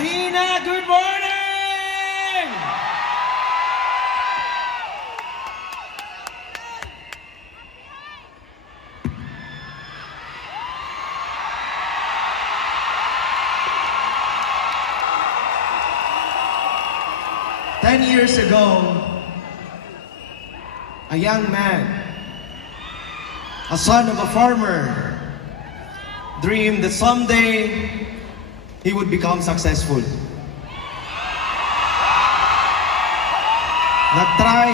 Mahina, good morning! Ten years ago, a young man, a son of a farmer, dreamed that someday he would become successful. Nag-try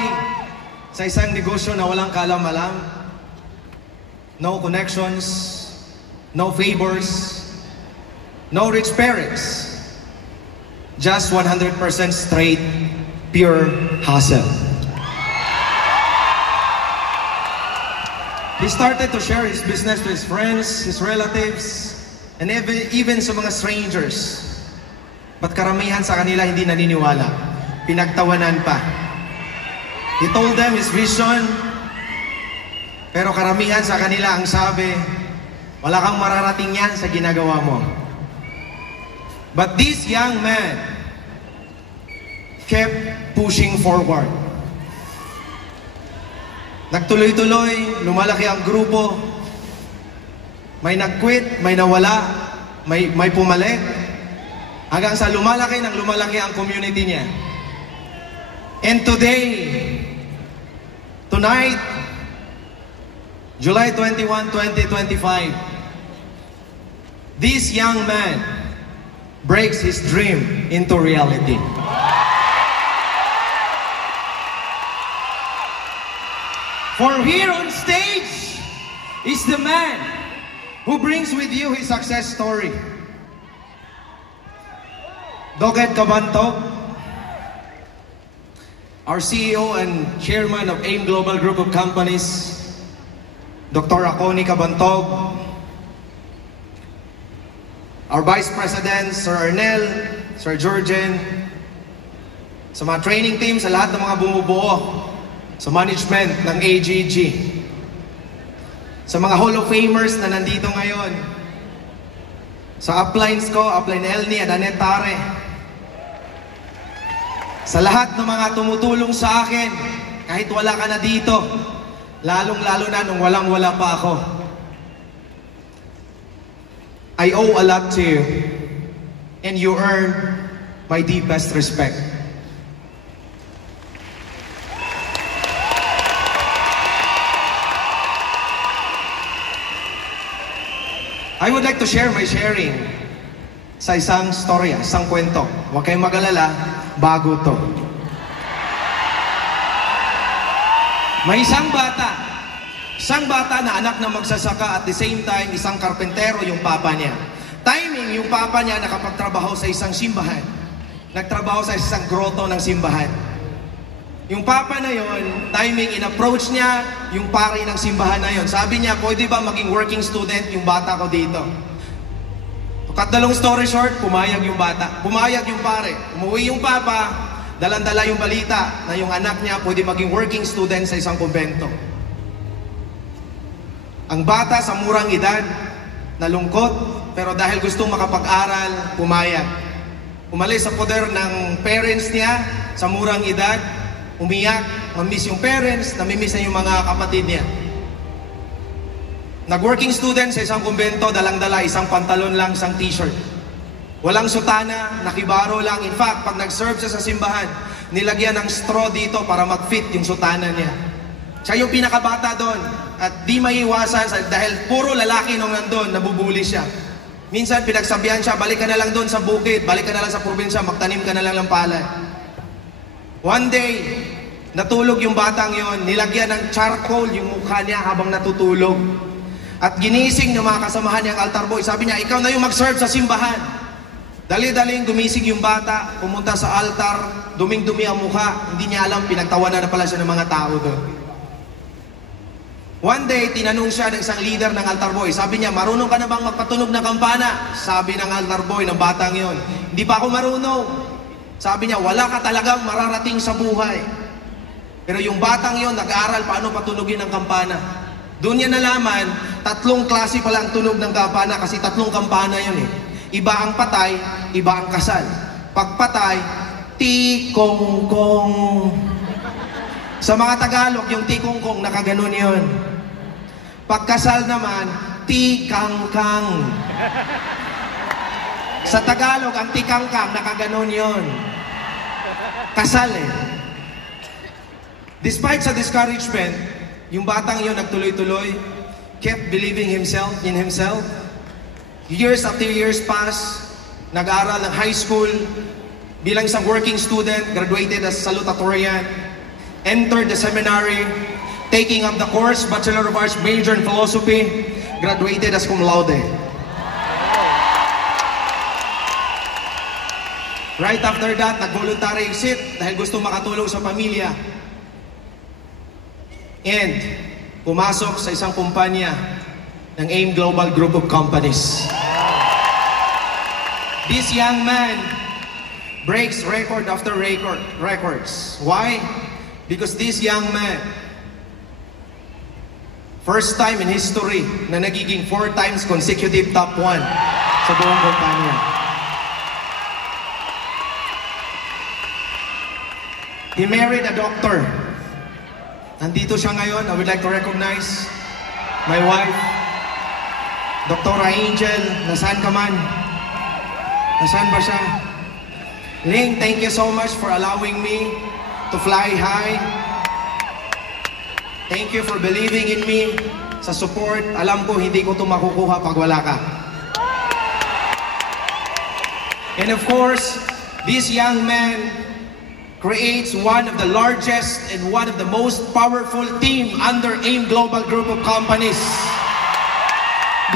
sa isang negosyo na walang kalam-alam, no connections, no favors, no rich parents, just 100% straight, pure hustle. He started to share his business to his friends, his relatives, and even sa mga strangers. But karamihan sa kanila hindi naniniwala. Pinagtawanan pa. He told them his vision, pero karamihan sa kanila ang sabi, wala kang mararating yan sa ginagawa mo. But this young man kept pushing forward. Nagtuloy-tuloy, lumalaki ang grupo. May nag-quit, may nawala, may pumalit. Hanggang sa lumalaki ang community niya. And tonight, July 21, 2025, this young man breaks his dream into reality. For here on stage is the man who brings with you his success story. Doket Cabantog, our CEO and Chairman of AIM Global Group of Companies, Dr. Aconi Cabantog, our Vice President, Sir Arnel, Sir Georgian, sa mga training team, sa lahat ng mga bumubuo, sa management ng AGG, sa mga Hall of Famers na nandito ngayon, sa uplines ko, upline Elnie at Annette Tare, sa lahat ng mga tumutulong sa akin, kahit wala ka na dito, lalong-lalo na nung walang-wala pa ako. I owe a lot to you, and you earn my deepest respect. I would like to share my sharing sa isang storya, isang kwento. Huwag kayong mag-alala, bago to. May isang bata na anak ng magsasaka at the same time, isang karpentero yung papa niya. Timing, yung papa niya nakapagtrabaho sa isang simbahan. Nagtrabaho sa isang groto ng simbahan. Yung papa na yon, timing, in-approach niya yung pari ng simbahan na yon. Sabi niya, pwede ba maging working student yung bata ko dito? To cut the long story short, pumayag yung bata. Pumayag yung pare. Umuwi yung papa, dalang-dala yung balita na yung anak niya pwede maging working student sa isang kumbento. Ang bata sa murang edad, nalungkot, pero dahil gustong makapag-aral, pumayag. Umalis sa poder ng parents niya sa murang edad, umiyak, mamiss yung parents, namimiss na yung mga kapatid niya. Nag-working student sa isang kumbento, dalang-dala, isang pantalon lang, isang t-shirt. Walang sutana, nakibaro lang. In fact, pag nag-serve siya sa simbahan, nilagyan ng straw dito para mag-fit yung sutana niya. Siya yung pinakabata doon. At di maiiwasan dahil puro lalaki nung nandun, nabubuli siya. Minsan pinagsabihan siya, balik ka na lang doon sa bukid, balik ka na lang sa probinsya, magtanim ka na lang ng palay. One day, natulog yung batang yon, nilagyan ng charcoal yung mukha niya habang natutulog. At ginising ng mga kasamahan niyang altar boy. Sabi niya, ikaw na yung mag-serve sa simbahan. Dali-daling gumising yung bata, pumunta sa altar, duming-dumi ang mukha. Hindi niya alam, pinagtawanan na pala siya ng mga tao doon. One day, tinanong siya ng isang leader ng altar boy. Sabi niya, marunong ka na bang magpatunog ng kampana? Sabi ng altar boy ng batang yon, hindi pa ako marunong. Sabi niya, wala ka talagang mararating sa buhay. Pero yung batang yon, nag-aaral paano patunugin ang kampana. Doon niya nalaman, 3 klase pala ang tunog ng kampana kasi 3 kampana yun eh. Iba ang patay, iba ang kasal. Pag patay, tikongkong. Sa mga Tagalog, yung tikongkong, nakaganon yun. Pag kasal naman, tikangkang. Sa Tagalog, ang tikangkang, nakaganon yun. Kasal eh. Despite sa discouragement, yung batang yun nagtuloy-tuloy, kept believing in himself. Years after years pass, nag-aaral ng high school, bilang isang working student, graduated as salutatorian, entered the seminary, taking up the course, Bachelor of Arts, major in philosophy, graduated as cum laude. Right after that, nag-voluntary exit dahil gusto makatulong sa pamilya. And pumasok sa isang kumpanya ng AIM Global Group of Companies. This young man breaks record after records. Why? Because this young man, first time in history na nagiging 4 times consecutive top 1 sa buong kumpanya. He married a doctor. Nandito siya ngayon. I would like to recognize my wife, Dr. Angel. Nasaan ka man? Nasaan ba siya? Ling, thank you so much for allowing me to fly high. Thank you for believing in me. Sa support, alam ko hindi ko ito makukuha pag wala ka. And of course, this young man creates one of the largest and one of the most powerful team under AIM Global Group of Companies.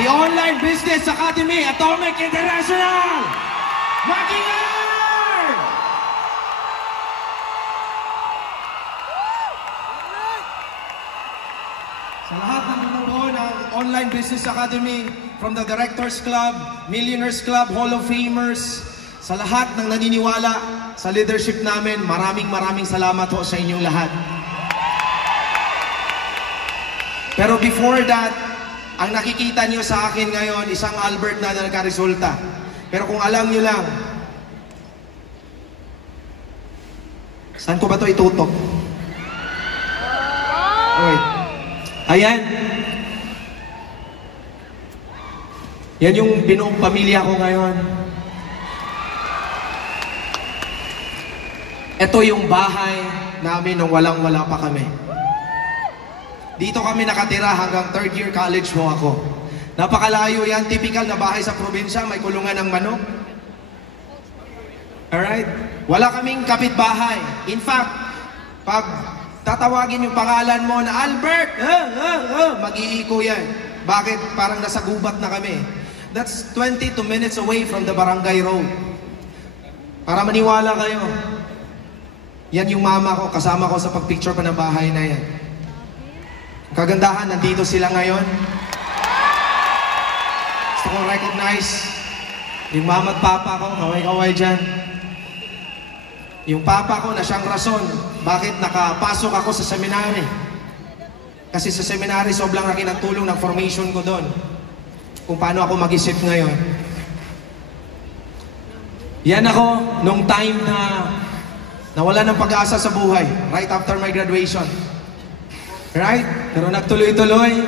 The Online Business Academy, Atomic International! Makinger! Sa lahat ng nabuo ng Online Business Academy, from the Directors Club, Millionaires Club, Hall of Famers, sa lahat ng naniniwala sa leadership namin, maraming salamat ho sa inyong lahat. Pero before that, ang nakikita niyo sa akin ngayon, isang Albert na nagkaresulta. Pero kung alam niyo lang, saan ko ba ito itutok? Wait. Ayan. Yan yung binuong pamilya ko ngayon. Ito yung bahay namin nung walang-wala pa kami. Dito kami nakatira hanggang 3rd year college ho ako. Napakalayo yan, typical na bahay sa probinsya, may kulungan ng manok. Alright? Wala kaming kapitbahay. In fact, pag tatawagin yung pangalan mo na Albert, mag-iiko yan. Bakit? Parang nasa gubat na kami. That's 22 minutes away from the barangay road. Para maniwala kayo. Yan yung mama ko, kasama ko sa pagpicture pa ng bahay na yan. Kagandahan, nandito sila ngayon. Gusto kong recognize yung mama at papa ko, kaway-kaway dyan. Yung papa ko na siyang rason, bakit nakapasok ako sa seminary. Kasi sa seminary, sobrang laki ng tulong ng formation ko doon. Kung paano ako mag-isip ngayon. Yan ako, nung time na nawala ng pag-asa sa buhay, right after my graduation. Right? Pero nagtuloy-tuloy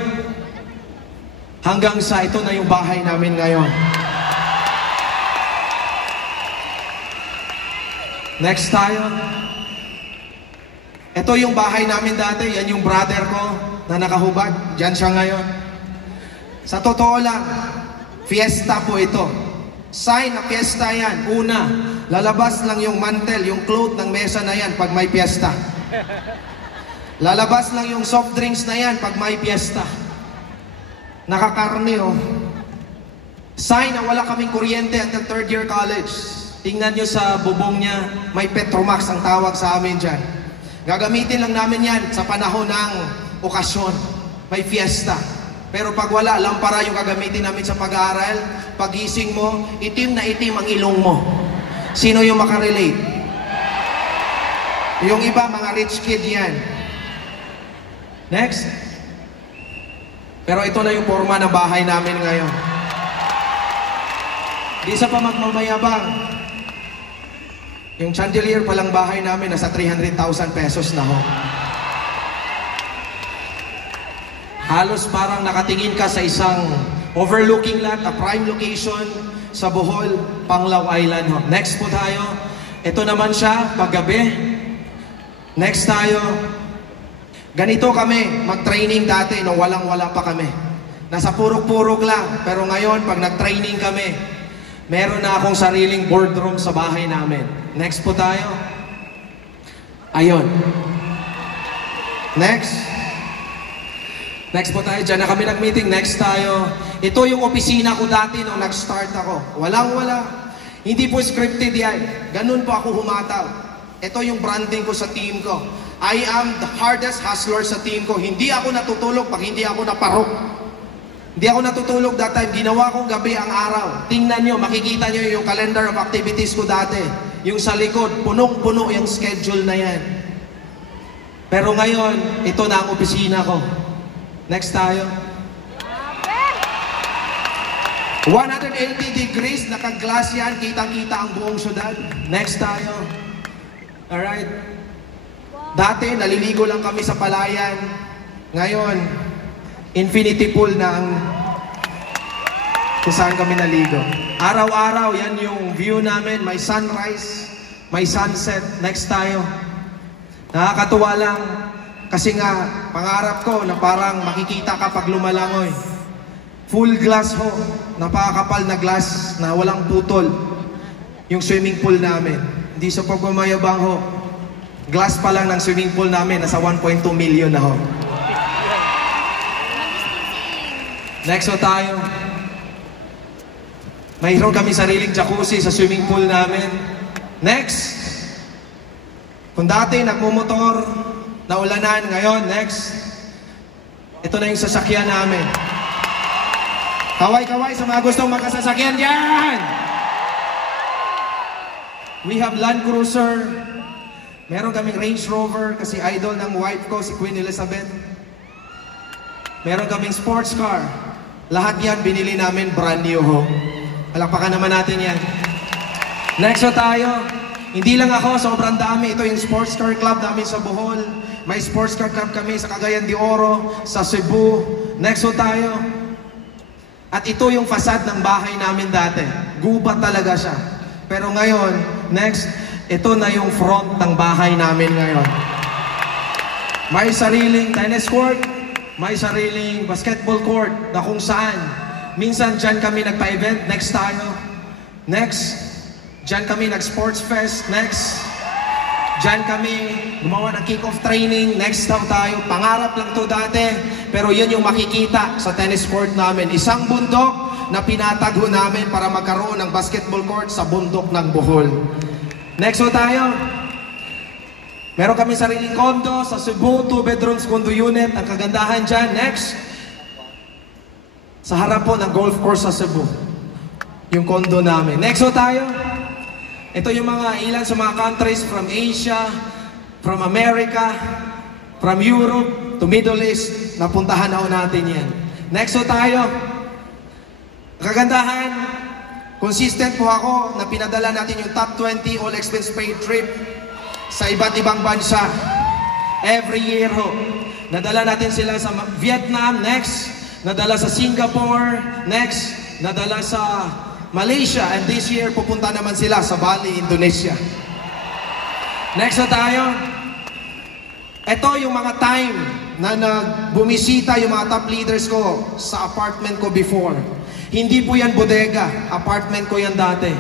hanggang sa ito na yung bahay namin ngayon. Next tayo. Ito yung bahay namin dati, yan yung brother ko na nakahubad. Diyan siya ngayon. Sa totoo lang, fiesta po ito. Sign na fiesta yan. Una, lalabas lang yung mantel, yung cloth ng mesa na yan pag may fiesta. Lalabas lang yung soft drinks na yan pag may fiesta. Nakakarne oh. Sign na wala kaming kuryente until 3rd year college. Tingnan nyo sa bubong niya, may Petromax ang tawag sa amin dyan. Gagamitin lang namin yan sa panahon ng okasyon. May fiesta. Pero pag wala, lampara yung gagamitin namin sa pag-aaral. Pagising mo, itim na itim ang ilong mo. Sino yung makarelate? Yung iba, mga rich kid yan. Next. Pero ito na yung forma ng bahay namin ngayon. Di sa pa magmamayabang. Yung chandelier palang bahay namin, nasa 300,000 pesos na ho. Halos parang nakatingin ka sa isang overlooking lot, a prime location sa Bohol, Panglao Island ho. Next po tayo. Ito naman siya, paggabi. Next tayo. Ganito kami, mag-training dati nung walang-wala pa kami. Nasa purok-purok lang. Pero ngayon, pag nag-training kami, meron na akong sariling boardroom sa bahay namin. Next po tayo. Ayun. Next. Next po tayo. Diyan na kami nag-meeting. Next tayo. Ito yung opisina ko dati nung nag-start ako. Walang-wala. Hindi po scripted yan. Ganun po ako humataw. Ito yung branding ko sa team ko. I am the hardest hustler sa team ko. Hindi ako natutulog pag hindi ako naparok. Hindi ako natutulog that time. Ginawa kong gabi ang araw. Tingnan nyo, makikita nyo yung calendar of activities ko dati. Yung sa likod, punong-puno yung schedule na yan. Pero ngayon, ito na ang opisina ko. Next tayo. 180 degrees, naka-glass yan. Kitang-kita ang buong syudad. Next tayo. Alright. Dati, naliligo lang kami sa palayan. Ngayon, infinity pool na ang kung saan kami naligo. Araw-araw, yan yung view namin. May sunrise, may sunset. Next tayo. Nakakatuwa lang. Kasi nga, pangarap ko na parang makikita ka pag lumalangoy. Full glass ho. Napakakapal na glass na walang putol. Yung swimming pool namin. Hindi sa pagmamayabang ho. Glass pa lang ng swimming pool namin, nasa 1.2 million na ho. Next ho tayo. Mayroon kami sariling jacuzzi sa swimming pool namin. Next. Kung dati nagmumotor, naulanan, ngayon, next. Ito na yung sasakyan namin. Kaway-kaway sa mga gustong makasasakyan dyan! We have Land Cruiser. Meron kaming Range Rover kasi idol ng wife ko, si Queen Elizabeth. Meron kaming sports car. Lahat yan binili namin brand new ho. Palakpakan naman natin yan. Next ho tayo. Hindi lang ako, sobrang dami. Ito yung sports car club namin sa Bohol. May sports car club kami sa Cagayan de Oro, sa Cebu. Next ho tayo. At ito yung fasad ng bahay namin dati. Gubat talaga siya. Pero ngayon, next, ito na yung front ng bahay namin ngayon. May sariling tennis court, may sariling basketball court na kung saan. Minsan dyan kami nagpa-event, next tayo. Next, dyan kami nag-sports fest, next. Dyan kami gumawa ng kick-off training, next tayo. Pangarap lang to dati, pero yun yung makikita sa tennis court namin. Isang bundok na pinatago namin para magkaroon ng basketball court sa bundok ng Bohol. Next ho tayo. Meron kami sariling condo sa Cebu, 2 bedrooms condo unit. Ang kagandahan dyan, next. Sa harap po ng golf course sa Cebu. Yung condo namin. Next ho tayo. Ito yung mga ilan sa mga countries from Asia, from America, from Europe, to Middle East. Napuntahan na ho natin yan. Next ho tayo. Kagandahan, consistent po ako na pinadala natin yung top 20 all expense paid trip sa iba't ibang bansa. Every year ho. Nadala natin sila sa Vietnam, next. Nadala sa Singapore, next. Nadala sa Malaysia, and this year pupunta naman sila sa Bali, Indonesia. Next na tayo. Ito yung mga time na bumisita yung mga top leaders ko sa apartment ko before. Hindi po yan bodega, apartment ko yan dati.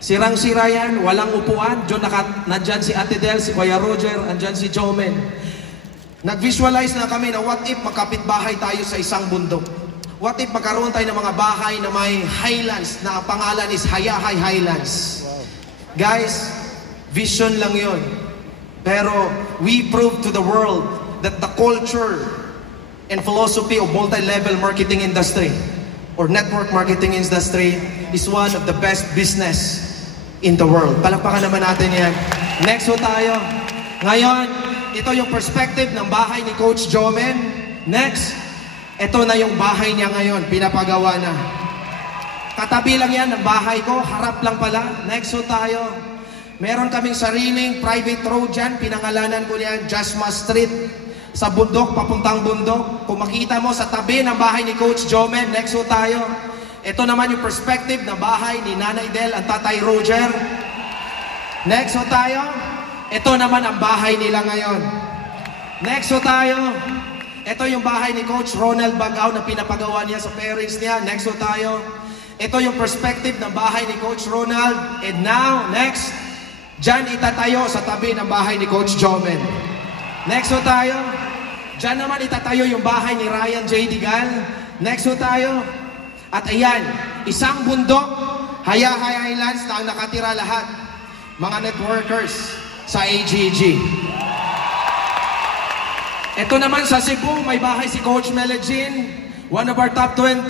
Sirang-sira yan, walang upuan. Nandyan si Ate Del, si Kuya Roger, andyan si Jomen. Nag-visualize na kami na what if magkapit-bahay tayo sa isang bundok? What if magkaroon tayo ng mga bahay na may highlands, na ang pangalan is Hayahay Highlands? Guys, vision lang yon. Pero we proved to the world that the culture and philosophy of multi-level marketing industry or network marketing industry is one of the best business in the world. Palakpakan naman natin yan. Next ho tayo. Ngayon, ito yung perspective ng bahay ni Coach Jomen. Next, ito na yung bahay niya ngayon. Pinapagawa na. Katabi lang yan ng bahay ko, harap lang pala. Next ho tayo. Meron kaming sariling private road dyan, pinangalanan ko niyan, Jasma Street. Sa bundok, papuntang bundok. Kung makita mo sa tabi ng bahay ni Coach Jomen, next ho tayo. Ito naman yung perspective na bahay ni Nanay Del, ang Tatay Roger. Next ho tayo. Ito naman ang bahay nila ngayon. Next ho tayo. Ito yung bahay ni Coach Ronald Bagao na pinapagawa niya sa parents niya. Next ho tayo. Ito yung perspective ng bahay ni Coach Ronald. And now, next, dyan itatayo sa tabi ng bahay ni Coach Jomen. Next ho tayo. Dyan naman itatayo yung bahay ni Ryan J. Digal. Next ho tayo. At ayan, isang bundok, Hayahay Highlands na ang nakatira lahat. Mga networkers sa AGG. Ito naman sa Cebu, may bahay si Coach Melegin, one of our top 20.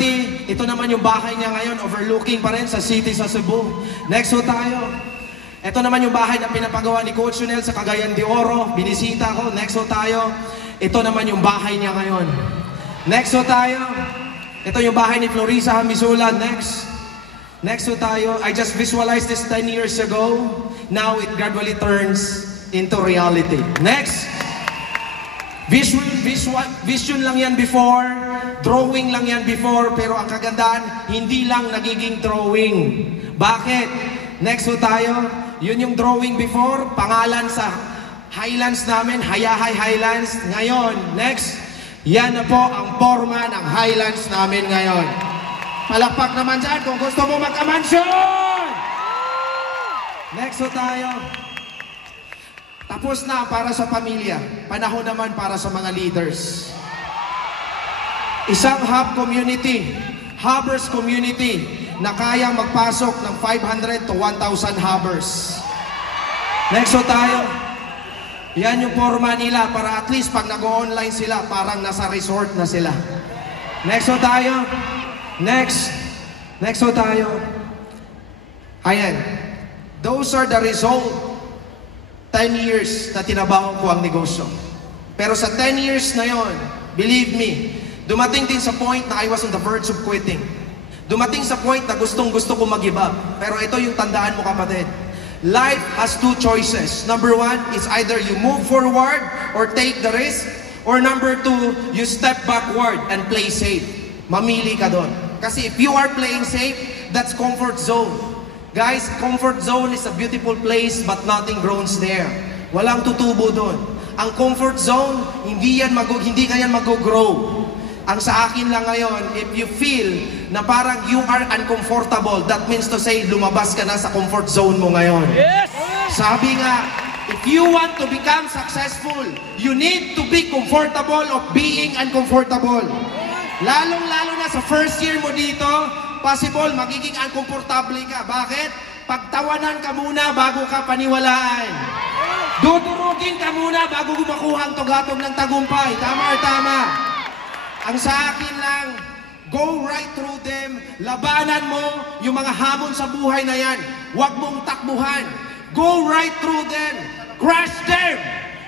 Ito naman yung bahay niya ngayon, overlooking pa rin sa city sa Cebu. Next ho tayo. Ito naman yung bahay na pinapagawa ni Coach Junel sa Cagayan de Oro. Binisita ko. Next ho tayo. Ito naman yung bahay niya ngayon. Next ho tayo. Ito yung bahay ni Florisa Hamisula. Next. Next ho tayo. I just visualized this 10 years ago. Now it gradually turns into reality. Next. Vision lang yan before. Drawing lang yan before. Pero ang kagandaan, hindi lang nagiging drawing. Bakit? Next ho tayo. Yun yung drawing before. Pangalan sa Highlands namin. Hayahay Highlands. Ngayon, next. Yan na po ang forma ng Highlands namin ngayon. Palakpak naman dyan kung gusto mo magka-mansion! Next ho tayo. Tapos na para sa pamilya. Panahon naman para sa mga leaders. Isang hub community, hubbers community, na kayang magpasok ng 500 to 1,000 hubbers. Next ho tayo. Yan yung forma nila para at least pag nag-online sila, parang nasa resort na sila. Next ho tayo. Next. Next ho tayo. Ayan. Those are the result 10 years na tinabaho ko ang negosyo. Pero sa 10 years na yon, believe me, dumating din sa point na I was on the verge of quitting. Dumating sa point na gustong-gusto ko mag-give up. Pero ito yung tandaan mo, kapatid. Life has two choices. Number one is either you move forward or take the risk. Or number two, you step backward and play safe. Mamili ka doon. Kasi if you are playing safe, that's comfort zone. Guys, comfort zone is a beautiful place but nothing grows there. Walang tutubo doon. Ang comfort zone, hindi ka yan mag-grow. Ang sa akin lang ngayon, if you feel na parang you are uncomfortable, that means to say, lumabas ka na sa comfort zone mo ngayon. Yes! Sabi nga, if you want to become successful, you need to be comfortable of being uncomfortable. Lalong-lalo na sa first year mo dito, possible magiging uncomfortable ka. Bakit? Pagtawanan ka muna bago ka paniwalaan. Dudurugin ka muna bago makuha ang tugatog ng tagumpay. Tama or tama? Ang sa akin lang, go right through them. Labanan mo yung mga hamon sa buhay na yan. Huwag mong takbuhan. Go right through them. Crush them.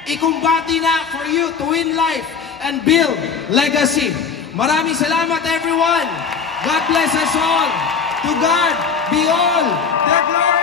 Ikumbati na for you to win life and build legacy. Maraming salamat, everyone. God bless us all. To God be all the glory.